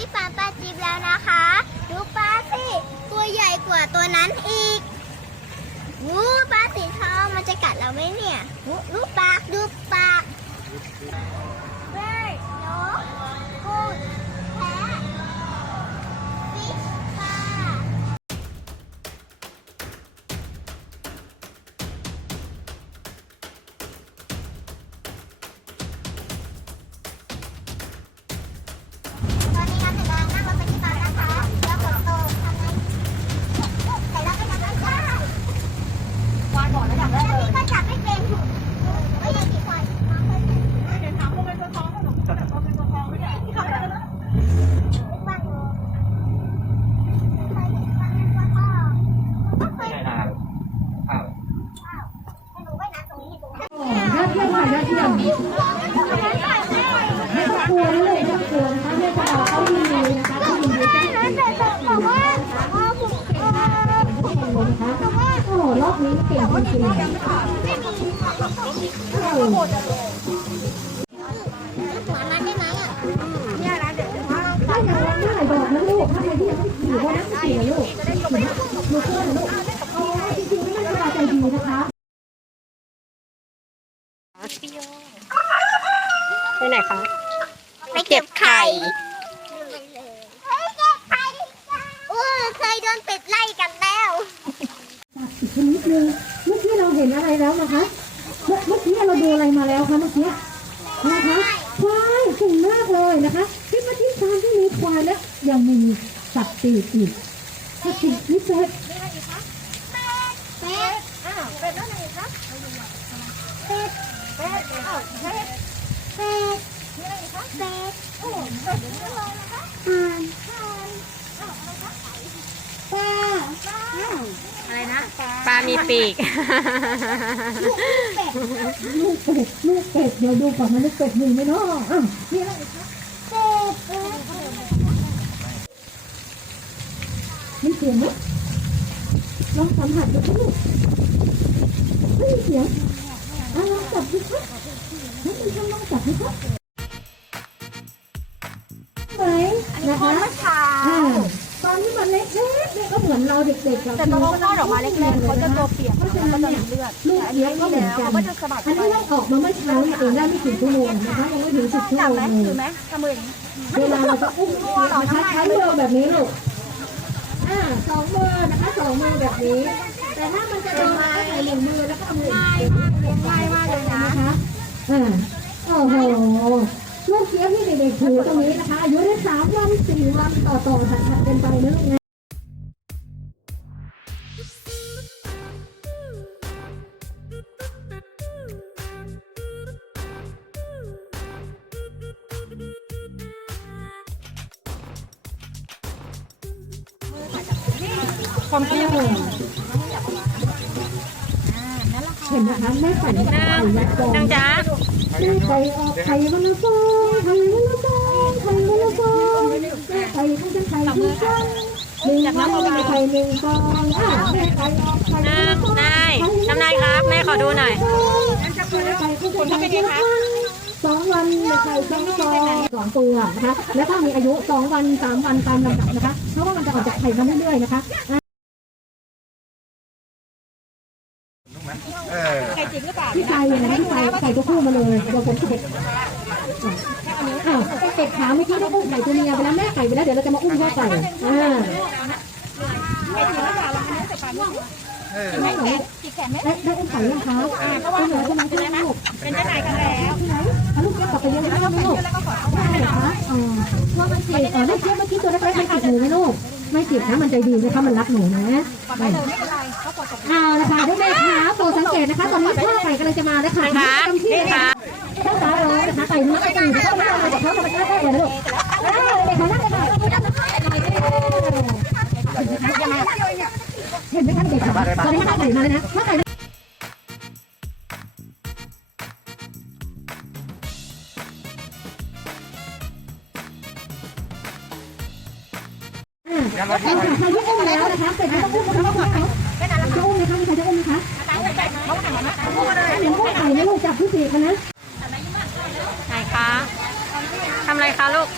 ที่ฟาร์มปลาจิบแล้วนะคะดูปลาสิตัวใหญ่กว่าตัวนั้นอีกวู้ปลาสีทองมันจะกัดเราไหมเนี่ยวู้ดูปากดูปากเบ้ยนกกุ้ง ยอดเยี่ยมค่ะยอดเยี่ยมไม่ต้องกลัวนะลูกไม่ต้องกลัวนะคะแม่จะบอกเขายินดีนะคะเขายินดีจะให้เป็นนะคะโอ้โหรอบนี้เก่งจริงๆโอ้โหหัวมันได้ไหมอะได้นะได้บอกนะลูกถ้าใครที่ยังไม่ขี่ก็นั่งขี่นะลูกลูกเพื่อนลูกโอ้จริงๆไม่ต้องใจดีนะคะ ไปไหนคะ ไปเก็บไข่ไปเก็บไข่โอ้เคยโดนเป็ดไล่กันแล้ว อี กชนิดนึงเมื่อกี้เราเห็นอะไรแล้วนะคะ เมื่อเมื่อกี้เราดูอะไรมาแล้วคะเมื่อกี้นะคะควายเก่งมากเลยนะคะที่มาที่ฟาร์มที่มีควายแล้วยังมีสัตว์ปีกอีกสัตว์ปีกพิเศษ เป็ดอ้าวเป็ดแล้วไหนครับเป็ดเป็ดอ้าวเป็ดเป็ดนี่อะไรครับเป็ดโอ้เป็ดอยู่ที่ลงนะคะห่านห่านอ้าวอะไรครับปลาปลา อะไรนะ ปลามีปีก ลูกเป็ดลูกเป็ดเดี๋ยวดูก่อนนะลูกเป็ดมีไหมเนาะอ้าวมีอะไรอีกคะเป็ดเป็ดมีเสียงไหมลองสัมผัสดูสิลูกไม่มีเสียงอะลองจับดูครับให้คุณทำลองจับดูครับไหมนะคะค่ะอ่าต อนนี้มันเล็กๆเนี่ยก็เหมือนเราเด็กๆเราแต่ตอนเขาคลอดออกมาเล็กๆเขาจะตัวเปียกเพราะฉะนั้นเนี่ยลูกเลี้ยงก็เหมือนกันเขาก็จะสะบัดอันนี้เราออกมาเมื่อเช้าเนี่ยเองได้ไม่ถึงชั่วโมงนะคะยังไม่ถึงสิบชั่วจับโมไหมงเลถือยไหมทำมืออย่างนี้เวลาเราจะอุ้มนะคะใช้มือแบบนี้ลูกอ่าสองมือนะคะสองมือแบบนี้ แต่ถ้ามันจะโดนก็ใส่หนึ่งมือแล้วก็เอามือง่ายมากง่ายมากเลยนะคะอ่าโอ้โห ลูกเสียที่เด็กๆถือตรงนี้นะคะอายุได้สามวันสี่วันต่อต่อถัดๆกันไปนะลูกนะความคิดหนึ่ง เห็นนะคะแม่ไก่ไก่ยัดกองนางจ๋าแม่ไก่ออกไข่วันละฟองไข่วันละฟองไข่วันละฟองแม่ไก่ก็จะไข่ทุกวันหนึ่งวันไข่หนึ่งฟองอะแม่ไก่ออกไข่นางนายน้ำนายครับ แม่ขอดูหน่อยแม่ไก่ก็จะไข่ทุกวันสองวันไข่สองฟองสองตัวนะคะ แล้วก็มีอายุสองวันสามวันตามลำดับนะคะ เพราะว่ามันจะออกจากไข่มาเรื่อยๆนะคะ เออ พี่ไก่อย่างนี้พี่ไก่ไก่ตัวผู้มาเลยเดี๋ยวผมเก็บอ้าวเป็ดขาเมื่อกี้ ได้อุ้มไก่ตัวเมียไปแล้วแม่ไก่ไปแล้วเดี๋ยวเราจะมาอุ้มพ่อไก่อ่า เออได้ไหมได้ได้อุ้มไก่ยังคะตัวไหนตัวไหนตัวไหนลูกเป็นได้ไหนกันแล้วที่ไหนเอาลูกเก็บกลับไปเลี้ยงได้ไหมลูกได้เหรอคะอ๋อว่ามันติดอ๋อได้เก็บเมื่อกี้ตัวเล็กๆมันติดหนูไหมลูก ไม่ติดนะ มันใจดีนะคะ มันรักหนูนะเอาละค่ะได้เลยค่ะโปรดสังเกตนะคะ ตอนนี้พ่อไก่กำลังจะมาแล้วค่ะนางคะทำที่นี่นะค่ะคะข้าวสารร้อนนะคะไก่เนื้อไก่ตื่นเข้ามาเลยกับเขาธรรมชาติได้เลยนะลูกเออเด็กขอนั่งเลยค่ะ เห็นไหมคะเด็กค่ะตอนนี้ข้าวไก่มาเลยนะข้าวไก่อ่าเอาค่ะใครที่อุ้มแล้วนะคะเสร็จแล้วต้องอุ้มเขาเขาจะอุ้มไหมคะมีใครจะอุ้มไหมคะเห็นพวกไก่นะลูกจับที่ปีกมันนะไหนคะทำอะไรคะลูก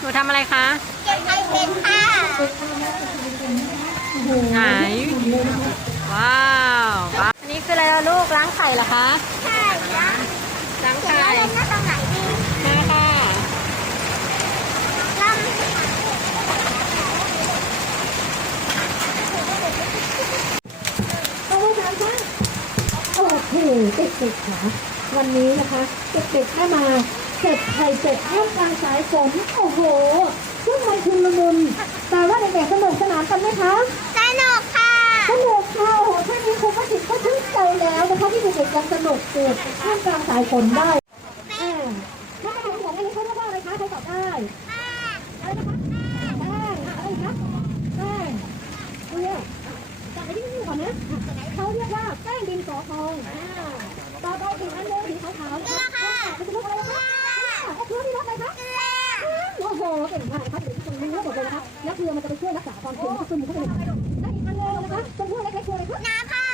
นนูทำอะไรคะ เก็บไข่เป็นค่ะ ไหน ว้าวอันนี้คืออะไรล่ะลูกล้างไข่เหรอคะ ใช่ล้วล้างเขียนไข่ว่าเล่นหน้าตรงไหนดีมาค่ะล่ำต้องว่าน้ำค่ะโอ้โหเด็กๆค่ะวันนี้นะคะเด็กๆได้มาเก็บไข่เป็ดท่ามกลางสายฝนโอ้โหซึ่งมันชุลมุนแต่ว่าเด็กๆสนุกสนานกันไหมคะ สนุกค่ะโอ้โหแค่นี้ครูก็ติดก็ชื่นใจแล้วนะคะที่เด็กๆยังสนุกเกิดท่ามกลางสายฝนได้อ่าถ้าไม่ถึงของอันนี้เขาเรียกว่าอะไรคะใครตอบได้อะไรนะคะแป้งอะไรคะแป้งเนี่ยจับไปที่นี่ก่อนนะเขาเรียกว่าแป้งดินสอทองอ่าต่อไปอีกอันหนึงสีขาวๆเกลือค่ะมันจะเรียกอะไรนะคะเอเกลือที่รสอะไรคะเกลือโอ้โหเก่งมากนะคะเดี๋ยวทุกคนรู้หมดเลยนะคะแล้วเกลือมันจะไปช่วยรักษาความเค็มที่ซึมเข้าไปใน เป็นพวกเล็กๆคืออะไรคะน้ำค่ะ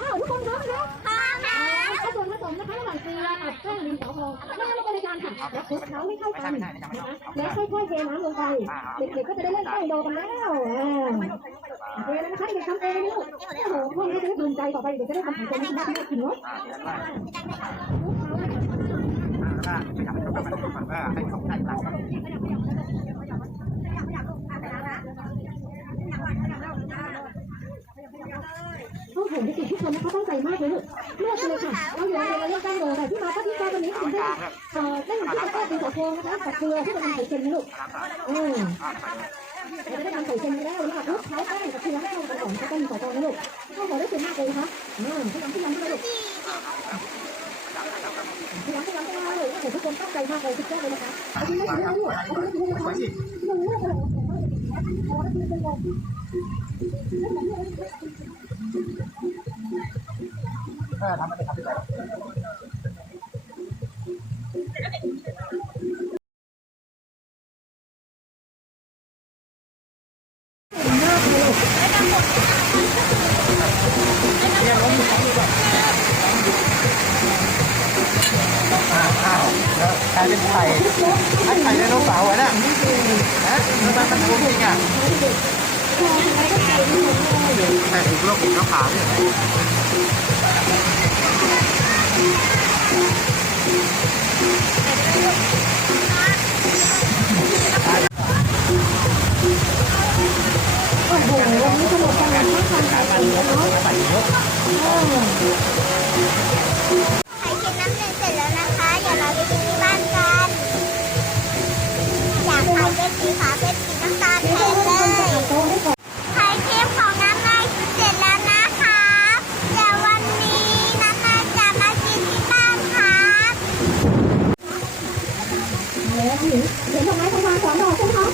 อ้าวทุกคนพร้อมไหมคะพร้อมค่ะเอาส่วนผสมนะคะระหว่างเกลือกับแป้งดินสอทองน้ำลงไปในจานค่ะแล้วคลุกเคล้าให้เข้ากันนะคะแล้วค่อยๆเทน้ำลงไปเด็กๆก็จะได้เล่นแป้งโดกันแล้วอ่าโอเคแล้วนะคะเด็กๆทำเองนี่ลูกโอ้โหพวกนี้จะได้ภูมิใจต่อไปเด็กๆจะได้ทำของตัวเองที่น่ากินเนาะอ่าเดี๋ยวว่าอ่าขยับเข้าไปก่อนว่าให้เข้าใกล้หลัง โอ้โหเด็กๆทุกคนนะคะตั้งใจมากเลยลูกเลือกเลยค่ะเราอยู่ในโรงเรียนแป้งโดค่ที่มาก็ที่มาวันนี้คุณได้เอ่อได้ที่จะแป้งดินสอทองนะคะกับเกลือที่จะทำไข่เค็มนะลูกอืมเราได้ทำไข่เค็มแล้วนะคะลุกเคล้าแป้งกับเกลือให้เข้ากันก่อนก็ต้องมีสอตองนะลูกเข้าหัวได้เป็นมากเลยนะคะอ่าพยายามพยายามด้วยลูกพยายามพยายามพยายามเลยทุกคนตั้งใจมากเลยสุดยอดเลยนะคะเอาทีนี้เอาทีนี้เอาทีนี้เอาทีนี้หนึ่งลูกเลยเอาทีนี้เป็นบอลเออทำายเป็นไข่ไอ้ไข่ไดโนเสาร์อะนะนะทำไมมันรู้จริงอะแต่ถูกโรคผิดแล้วขาเนี่ยโอ้โหวันนี้สนุกสนานมากเลยค่ะเนาะใส่เยอะ สีขาวเป็นสีน้ำตาลแทนเลยโต๊ะให้ก่อนไข่เค็มของน้ำนายเสร็จแล้วนะคะเดี๋ยววันนี้น้ำนายจะมากินที่บ้านครับเห็นทำไมทำงานสอนดอกใช่ไหมคะ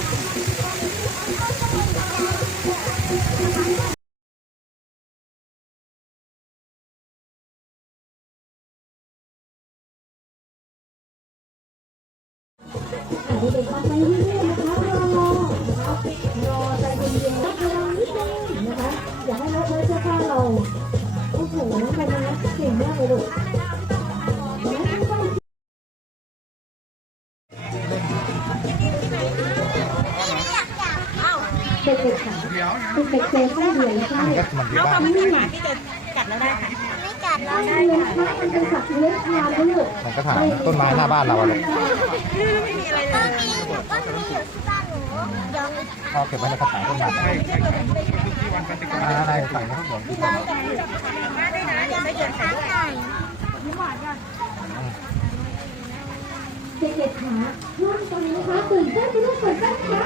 เด็กๆมาใจเมันเป็นสัตว์เลี้ยงคลานนะลูกมันก็ถามต้นไม้หน้าบ้านเราอะลูกก็มีหนูก็มีอยู่ที่บ้านหนูเดี๋ยวพ่อเก็บไว้ในกระถางต้นไม้ใช่ใช่อะไรใส่ในข้าวสารเดี๋ยวไปเก็บข้างหน่เด็กๆค่ะน้องตอนนี้นะคะตื่นเต้นไปลูกตื่นเต้นค่ะ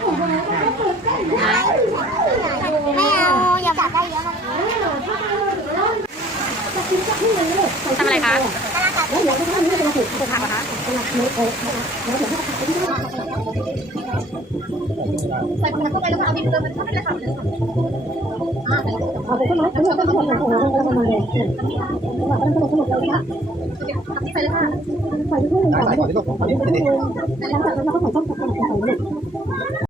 โอ้โหมันตื่นเต้นไม่เอาอย่าจับได้เยอะมันอ่าถ้ ที่หนึ่งเลยทำอะไรคะแล้วเดี๋ยวจะทำนี่เป็นสุดจะทำนะคะสำหรอคะแล้วเดี๋ยวถ้าทำไปที่นี่ใส่คนเข้าไปแล้วก็เอาดินเติมมันเข้าไปเลยค่ะเอาไปก็น้อยเอาไปก็น้อยโอ้โหกำลังมาเลยกำลังสนุกสนุกเลยค่ะใส่เลยค่ะใส่ที่นี่ก่อนใส่ก่อนที่ลูกผมใส่ที่นี่หลังจากนั้นเราก็ใส่ต้นผักใส่ลูก